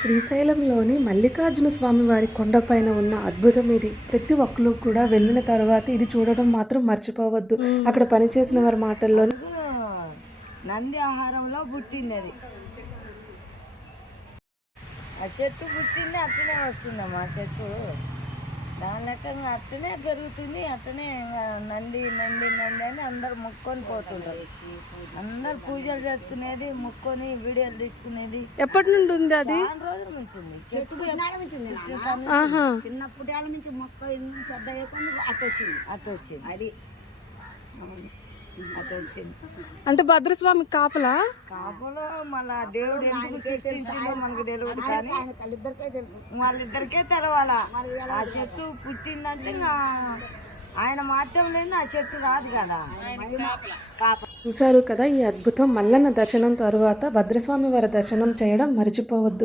శ్రీశైలంలోని మల్లికార్జున స్వామి వారి కొండపైన ఉన్న అద్భుతం ఇది. ప్రతి ఒక్కరు కూడా వెళ్ళిన తర్వాత ఇది చూడడం మాత్రం మర్చిపోవద్దు. అక్కడ పనిచేసిన వారి మాటల్లోని నంది ఆహారంలో పుట్టింది అది. ఆ చెట్టు పుట్టింది అట్లనే వస్తుందమ్మా. చెట్టు దాని లెక్కగా అట్లనే పెరుగుతుంది. అట్లనే నంది నంది నంది అని అందరు మొక్కొని పోతుంటారు. అందరు పూజలు చేసుకునేది, మొక్కొని వీడియోలు తీసుకునేది. ఎప్పటి నుండి ఉంది అది? చాలా రోజుల నుంచి ఉంది. చెట్టు చిన్నప్పటి నుంచి మొక్క పెద్ద అట్టొచ్చింది అది అట్టొచ్చింది. అంటే భద్రస్వామి కాపలా? కాపలో మళ్ళా దేవుడు ఎందుకు సృష్టించిందో మనకు తెలియదు, కానీ వాళ్ళిద్దరికే తెలుసు. వాళ్ళిద్దరికే తెలవాలా. ఆ చెట్టు పుట్టిందంటే ఇంకా ఆయన మాత్రం లేదు, ఆ చెట్టు రాదు కదా. చూశారు కదా ఈ అద్భుతం. మల్లన్న దర్శనం తరువాత భద్రస్వామి వారి దర్శనం చేయడం మర్చిపోవద్దు.